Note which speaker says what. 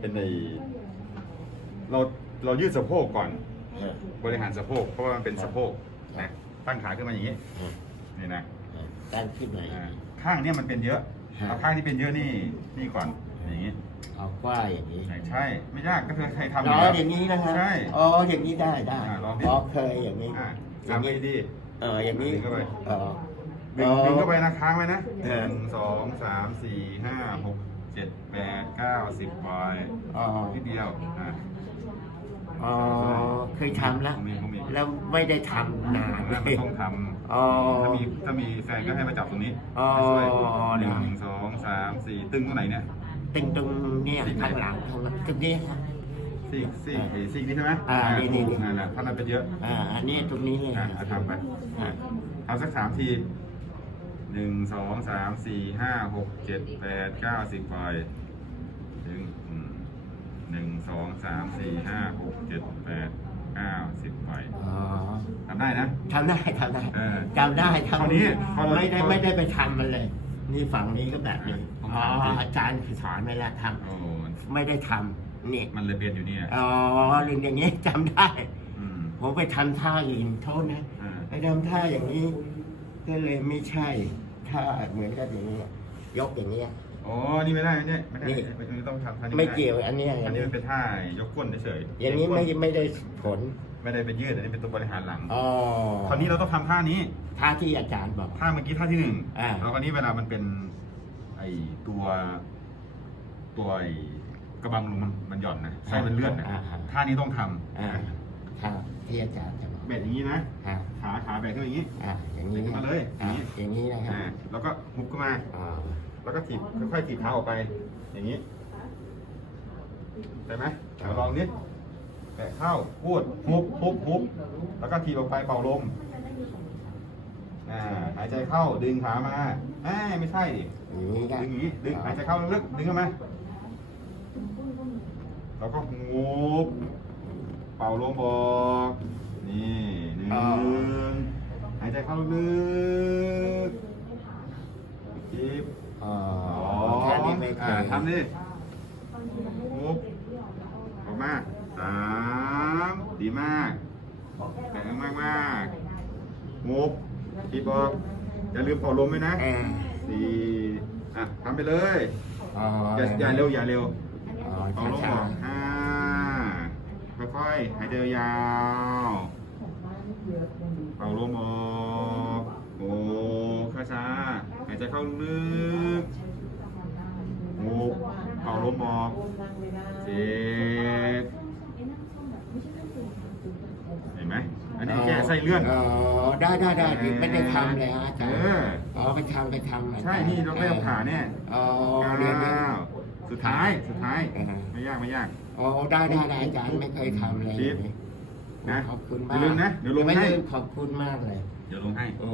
Speaker 1: เป็นในเราเรายืดสะโพกก่อน
Speaker 2: เออบ
Speaker 1: ริหารสะโพกเพราะว่ามันเป็นสะโพกนะตั้งขาขึ้นมาอย่างนี้
Speaker 2: เออ
Speaker 1: นี่นะ
Speaker 2: เออตั้งขึ้นหน่อย
Speaker 1: อ่าข้างเนี้ยมันเป็นเยอะ
Speaker 2: ฮะ
Speaker 1: เอาข้างที่เป็นเยอะนี่นี่ก่อนอย่างนี้
Speaker 2: เอากว้างอย่างนี้
Speaker 1: ใช่ไม่ยากก็คือใครทำ
Speaker 2: อ๋อ
Speaker 1: แล้ว
Speaker 2: อย่างนี้นะครับ
Speaker 1: ใช่
Speaker 2: อ๋ออย่างนี้ได้ได้
Speaker 1: อ่าลองดิ
Speaker 2: อ๋อเคยอย่างนี้
Speaker 1: อ่า
Speaker 2: อย่าง
Speaker 1: ทำ
Speaker 2: นี้
Speaker 1: ให้ดี
Speaker 2: เอออย่างนี้
Speaker 1: ดึงเข้าไป
Speaker 2: อ๋อ
Speaker 1: ดึงดึงเข้าไปนะค้างไว้นะ
Speaker 2: เอ
Speaker 1: ห
Speaker 2: อ
Speaker 1: นึ่งสองสามสี่ห้าหก เจ็ดแปดเก้าสิบปลาย
Speaker 2: อ๋อ
Speaker 1: นิดเดียวอ่า
Speaker 2: อ๋อเคยทำแล้ว
Speaker 1: ผมมีผมมี
Speaker 2: แล้วไม่ได้ทำนาน
Speaker 1: แล้วมันต้องท
Speaker 2: อ๋อำ
Speaker 1: ถ้ามีถ้ามีแฟนก็ให้มาจับตรงนี้
Speaker 2: อ๋อ
Speaker 1: ช่วยห
Speaker 2: ได้
Speaker 1: นึ่งสองสามสี่ตึงตรงไหนเนี่ย
Speaker 2: ตึงตรงเนี้ย
Speaker 1: ติดไหน
Speaker 2: ข้างหลังข้างหลังตรงนี้ครับ
Speaker 1: ซีกซีกไอ้ซีกนี้ใช่ไหม
Speaker 2: อ่านี่นี่นี่
Speaker 1: นั่นแหละถ้านั้นเป็นเยอะ
Speaker 2: อ่าอันนี้ตรงนี้เลย
Speaker 1: อะเอาทำไป
Speaker 2: อ่า
Speaker 1: ทำสักสามที หนึ่งสองสามสี่ห้าหกเจ็ดแปดเก้าสิบปล่อยถึงอืมหนึ่งสองสามสี่ห้าหกเจ็ดแปดเก้าสิบปล่อย
Speaker 2: อ๋อ
Speaker 1: ทำได้นะ
Speaker 2: ทำได้ทำได้
Speaker 1: เออ
Speaker 2: จำได้
Speaker 1: คราวนี้พอเรา
Speaker 2: ไม่ได้ไม่ได้ไปทำมันเลย นี่ฝั่งนี้ก็แบบนี้
Speaker 1: ผม
Speaker 2: อ๋อ
Speaker 1: ถามสิ
Speaker 2: อาจารย์สอนไม่ละท
Speaker 1: โอ้ำ
Speaker 2: ไม่ได้ทำนี่
Speaker 1: มันเลยเป็นอยู่เนี่ย
Speaker 2: อ๋อเรื่องอย่างนี้จำได้
Speaker 1: อืม
Speaker 2: ผมไปทำท่าอื่นโทษนะ
Speaker 1: อ่า
Speaker 2: ไปทำท่าอย่างนี้ ก็เลยไม่ใช่ท่าเหมือนกับอย่างนี้ยกอย่างนี้ย
Speaker 1: อ๋อ นี่ไม่ได้ไม่ได้ไม่ได้
Speaker 2: นี่
Speaker 1: ไม่ไม่ต้องทำท่านี้
Speaker 2: ไม่
Speaker 1: ด้
Speaker 2: เกี่ยวอันเนี้ยอัน
Speaker 1: นี้มันเป็นท่ายกก้นเฉยๆ
Speaker 2: อย่างนี้ไม่ไม่ได้ผล
Speaker 1: ไม่ได้เป็นยืดอันนี้เป็นตัวบริหารหลัง
Speaker 2: อ๋อ
Speaker 1: คราวนี้เราต้องทำท่านี้
Speaker 2: ท่าที่อาจารย์บอก
Speaker 1: ท่าเมื่อกี้ท่าที่หนึ่ง
Speaker 2: อ่า
Speaker 1: แล้วคราวนี้เวลามันเป็นไอตัว ตัวไอ้กระบังลมมันมันหย่อนนะไส้มันเลื่อนนะ
Speaker 2: อ่าอ่า
Speaker 1: ท่านี้ต้องทำ
Speaker 2: อ่า ท่าที่อาจารย์จะบอก
Speaker 1: แบดอย่างนี้นะ
Speaker 2: อ่า
Speaker 1: ขาขาแบดขึ้นอย่างนี้
Speaker 2: อ่าอย่างนี้
Speaker 1: ขึ้นมาเลยอย่างนี้
Speaker 2: อ่าอย่างนี้นะครับ
Speaker 1: อ่าแล้วก็หุบขึ้นมา
Speaker 2: อ่า
Speaker 1: แล้วก็ถีบค่อยๆถีบเท้าออกไป อย่างนี้ได้ไหมเอาลองนิดแบะเข้าพูดฮุบฮุบฮุบแล้วก็ถีบออกไปเป่าลมอ่าหายใจเข้าดึงขามาเอ้ยไม่ใช่ดิ
Speaker 2: อย่างนี้ก็
Speaker 1: ดึงอย่างนี้ ดึงหายใจเข้าลึกๆดึงเข้ามาแล้วก็งูบ เป่าลมออกนี่หนึ่งหายใจเข้าลึกๆจีบ
Speaker 2: อ๋อ
Speaker 1: สอง
Speaker 2: ท่านี้ไม่เค
Speaker 1: อ่ายทำดิงูบออกมาสามดีมากแข็งมากมากๆงูบจีบออกอย่าลืมเป่าลมไว้นะ
Speaker 2: อ่า
Speaker 1: สี่อะทำไปเลย
Speaker 2: อ๋อ
Speaker 1: อย่าอย่าเร็วอย่าเร็ว
Speaker 2: อ๋อ
Speaker 1: เอาลง
Speaker 2: ช้า
Speaker 1: ออกห้า ค่อยๆ หายใจยาวเป่าลมออกโอ้ช้าๆหายใจเข้าลึกโอ้เป่าลมออกเจ็ดเห็นไหมอัน
Speaker 2: ๆ
Speaker 1: นี้แก้ไส้เลื่อน
Speaker 2: อ๋อได้ได้ได้ดิไม่ได้ทำเลยอาจารย์
Speaker 1: เออ
Speaker 2: อ๋อไปทำไปทำอาจารย์
Speaker 1: ใช่นี่เราไม่ต้องผ่าเนี่ย
Speaker 2: อ๋อเรียน
Speaker 1: เก้าสุดท้ายสุดท้าย
Speaker 2: อ่า
Speaker 1: ไม่ยากไม่ยาก
Speaker 2: อ๋อได้ได้ได้อาจารย์ไม่เคยทำเลย
Speaker 1: ชิดนะ
Speaker 2: ขอบคุณ
Speaker 1: อ
Speaker 2: มาก
Speaker 1: ย่าลืมนะเดี๋ยวลง
Speaker 2: ไม่
Speaker 1: ให้
Speaker 2: ลืมขอบคุณมากเลย
Speaker 1: เดี๋ยวลงให้
Speaker 2: โอ้